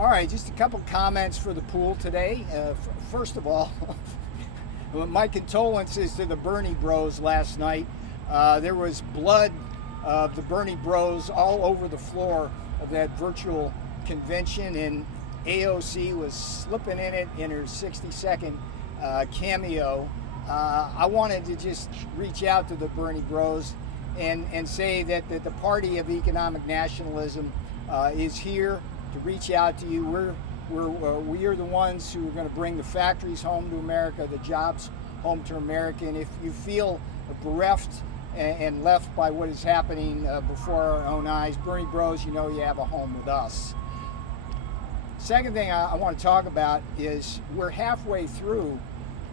All right, just a couple comments for the pool today. First of all, my condolences to the Bernie Bros last night. There was blood of the Bernie Bros all over the floor of that virtual convention, and AOC was slipping in it in her 60-second cameo. I wanted to just reach out to the Bernie Bros and say that the Party of Economic Nationalism is here to reach out to you. We are the ones who are going to bring the factories home to America, the jobs home to America. And if you feel bereft and left by what is happening before our own eyes, Bernie Bros, you know you have a home with us. Second thing I want to talk about is we're halfway through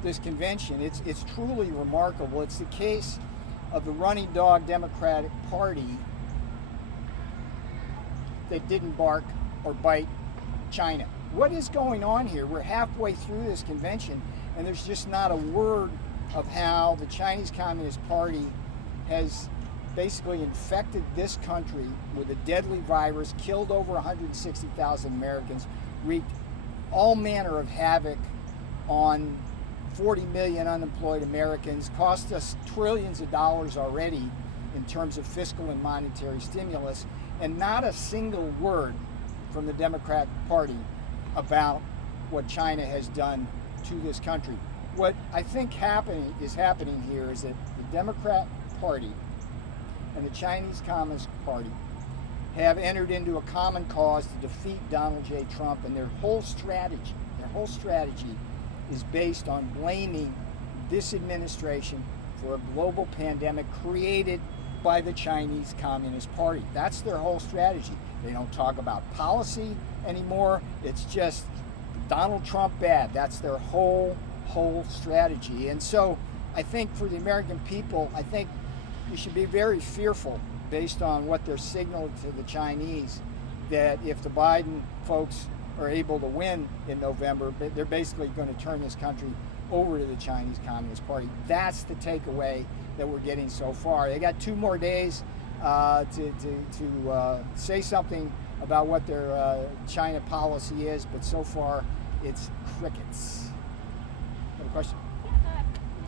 this convention. It's truly remarkable. It's the case of the running dog Democratic Party that didn't bark or bite China. What is going on here? We're halfway through this convention, and there's just not a word of how the Chinese Communist Party has basically infected this country with a deadly virus, killed over 160,000 Americans, wreaked all manner of havoc on 40 million unemployed Americans, cost us trillions of dollars already in terms of fiscal and monetary stimulus, and not a single word from the Democratic Party about what China has done to this country. What I think is happening here is that the Democrat Party and the Chinese Communist Party have entered into a common cause to defeat Donald J. Trump, and their whole strategy is based on blaming this administration for a global pandemic created by the Chinese Communist Party. That's their whole strategy. They don't talk about policy anymore. It's just Donald Trump bad. That's their whole strategy. And so I think for the American people, I think you should be very fearful based on what they're signaling to the Chinese, that if the Biden folks are able to win in November, they're basically going to turn this country over to the Chinese Communist Party. That's the takeaway that we're getting so far. They got 2 more days to say something about what their China policy is, but so far it's crickets. Have a question? Yeah, Mr.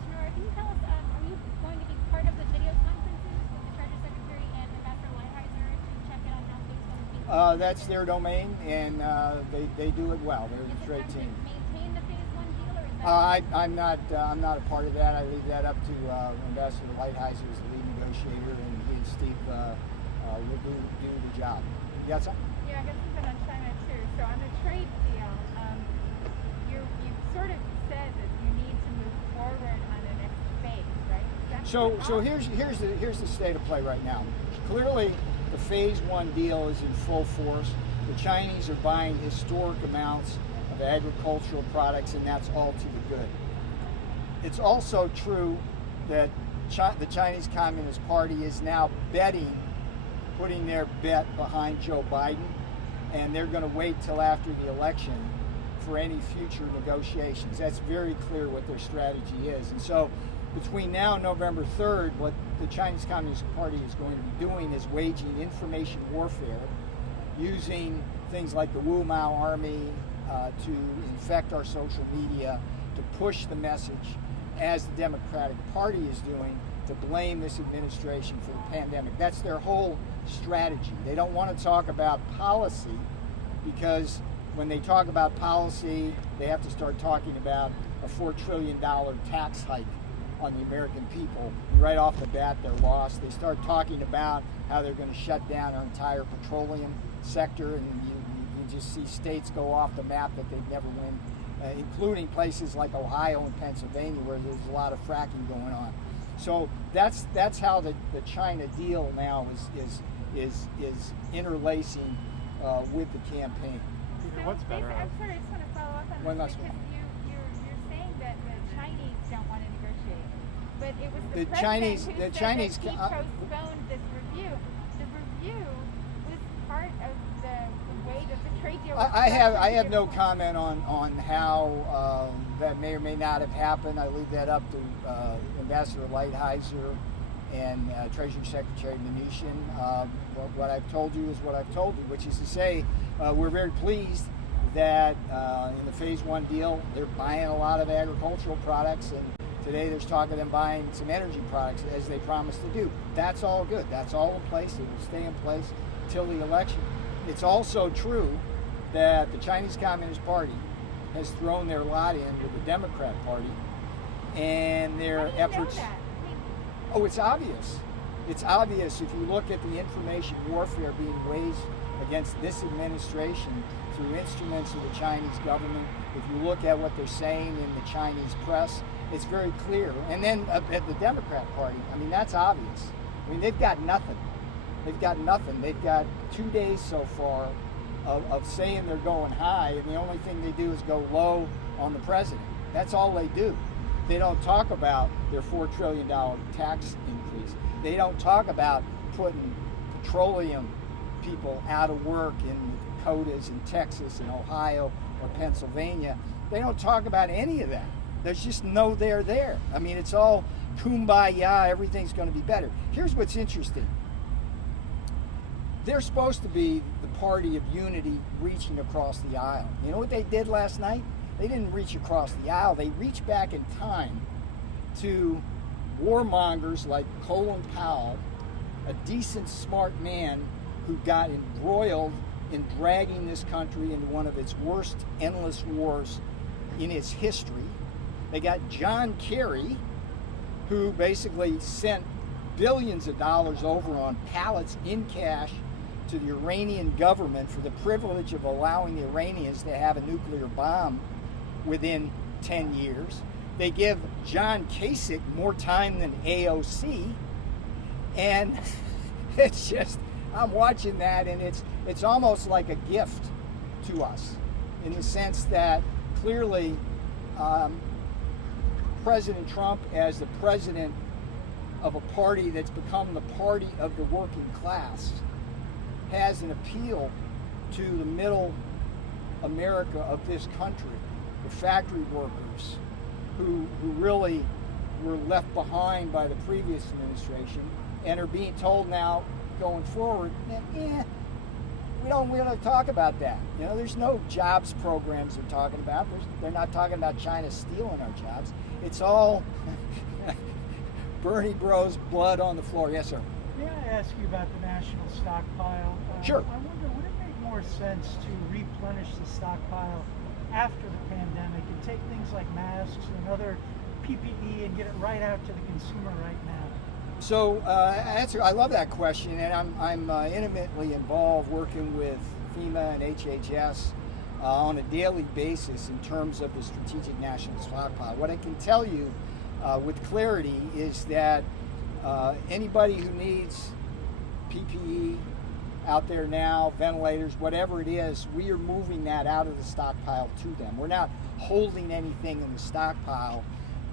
Navarro, can you tell us, are you going to be part of the video conferences with the Treasury Secretary and Ambassador Lighthizer to check in on how things are going to be? That's their domain, and they do it well. They're a great team. Maintain the phase 1 deal, or is that? I'm not a part of that. I leave that up to Ambassador Lighthizer as the lead negotiator, and he and Steve will do the job. You got something? Yeah, I got something on China too. So on the trade deal, you sort of said that you need to move forward on the next phase, right? So here's the state of play right now. Clearly, the phase 1 deal is in full force. The Chinese are buying historic amounts of agricultural products, and that's all to the good. It's also true that the Chinese Communist Party is now putting their bet behind Joe Biden, and they're going to wait till after the election for any future negotiations. That's very clear what their strategy is. And so between now and November 3rd, what the Chinese Communist Party is going to be doing is waging information warfare, using things like the Wu Mao army to infect our social media, to push the message, as the Democratic Party is doing, to blame this administration for the pandemic. That's their whole strategy. They don't want to talk about policy, because when they talk about policy, they have to start talking about a $4 trillion tax hike on the American people. Right off the bat, they're lost. They start talking about how they're going to shut down our entire petroleum sector, and you just see states go off the map that they've never win, including places like Ohio and Pennsylvania, where there's a lot of fracking going on. So that's how the China deal now is interlacing with the campaign. So What's better? I'm sorry, I just want to follow up on One this, last because you're saying that the Chinese don't want to negotiate, but it was the Chinese president who said that he postponed this review. The review was part of the way that the trade deal was I have no comment on how that may or may not have happened. I leave that up to Ambassador Lighthizer and Treasury Secretary Mnuchin. What I've told you is what I've told you, which is to say we're very pleased that in the phase one deal, they're buying a lot of agricultural products, and today there's talk of them buying some energy products as they promised to do. That's all good. That's all in place. It will stay in place till the election. It's also true that the Chinese Communist Party has thrown their lot in with the Democrat Party, and their How do you efforts. know that? I mean, Oh, it's obvious. It's obvious if you look at the information warfare being waged against this administration through instruments of the Chinese government. If you look at what they're saying in the Chinese press, it's very clear. And then at the Democrat Party, I mean, that's obvious. I mean, they've got nothing. They've got nothing. They've got 2 days so far of saying they're going high, and the only thing they do is go low on the president. That's all they do. They don't talk about their $4 trillion tax increase. They don't talk about putting petroleum people out of work in Dakotas and Texas and Ohio or Pennsylvania. They don't talk about any of that. There's just no there. I mean, it's all kumbaya, everything's going to be better. Here's what's interesting. They're supposed to be the party of unity reaching across the aisle. You know what they did last night? They didn't reach across the aisle. They reached back in time to warmongers like Colin Powell, a decent, smart man who got embroiled in dragging this country into one of its worst endless wars in its history. They got John Kerry, who basically sent billions of dollars over on pallets in cash to the Iranian government for the privilege of allowing the Iranians to have a nuclear bomb within 10 years. They give John Kasich more time than AOC, and it's just, I'm watching that, and it's almost like a gift to us in the sense that clearly President Trump, as the president of a party that's become the party of the working class, has an appeal to the middle America of this country, the factory workers who really were left behind by the previous administration and are being told now going forward, we don't talk about that. You know, there's no jobs programs they're talking about. They're not talking about China stealing our jobs. It's all Bernie Bros blood on the floor. Yes, sir. May I ask you about the national stockpile? Sure. I wonder, would it make more sense to replenish the stockpile after the pandemic and take things like masks and other PPE and get it right out to the consumer right now? So I love that question, and I'm intimately involved working with FEMA and HHS on a daily basis in terms of the strategic national stockpile. What I can tell you with clarity is that anybody who needs PPE out there now, ventilators, whatever it is, we are moving that out of the stockpile to them. We're not holding anything in the stockpile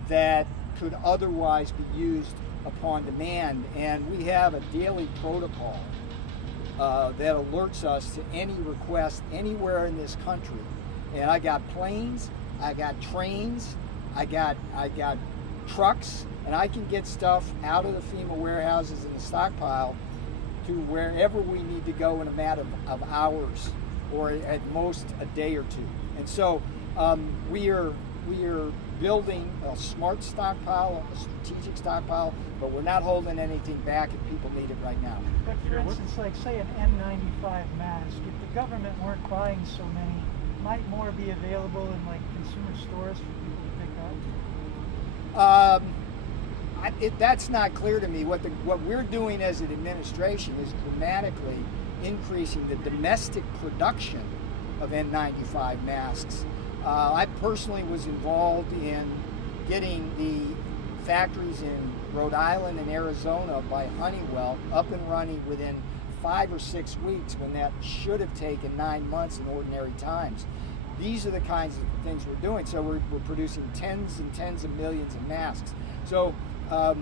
that could otherwise be used upon demand, and we have a daily protocol that alerts us to any request anywhere in this country. And I got planes, I got trains, I got trucks, and I can get stuff out of the FEMA warehouses in the stockpile to wherever we need to go in a matter of hours, or at most a day or two. And so we are building a smart stockpile, a strategic stockpile, but we're not holding anything back if people need it right now. But for instance, like say an N95 mask, if the government weren't buying so many, might more be available in like consumer stores for people to pick up? That's not clear to me. What we're doing as an administration is dramatically increasing the domestic production of N95 masks. I personally was involved in getting the factories in Rhode Island and Arizona by Honeywell up and running within 5 or 6 weeks, when that should have taken 9 months in ordinary times. These are the kinds of things we're doing. So we're producing tens and tens of millions of masks. So the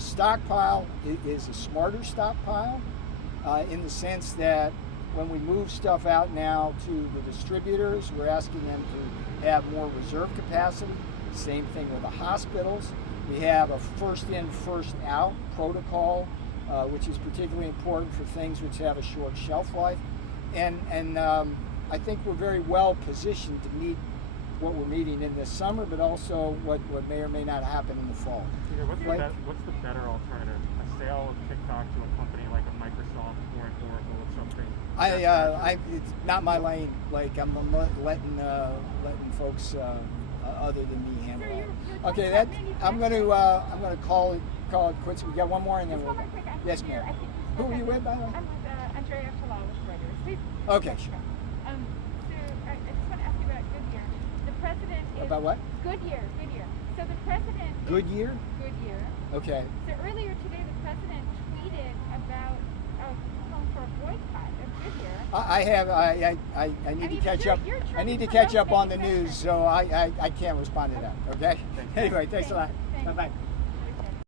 stockpile is a smarter stockpile in the sense that when we move stuff out now to the distributors, we're asking them to have more reserve capacity. Same thing with the hospitals. We have a first in, first out protocol, which is particularly important for things which have a short shelf life. And I think we're very well positioned to meet what we're meeting in the summer, but also what may or may not happen in the fall. Peter, what's Like- the better alternative? A sale of TikTok to a company like a Microsoft or an Oracle or something? It's not my lane. Like I'm letting folks other than me handle So it. you're Okay, talking about I'm gonna call it quits. We got one more, and then Just we'll. one more quick answer Yes, here. ma'am. I think Who are you with, by the way? I'm with Andrea Chalal with Reuters. Okay, sure. So I just want to ask you about Goodyear. The president is About what? Goodyear. So the president is Goodyear. Goodyear. Okay. So earlier today, the president tweeted about calling for a boycott of Goodyear. I need to catch up. you're I need to trying catch up on the make news, sense. so I can't respond to that. Okay. Thanks. Anyway, thanks a lot. Thanks. Bye bye.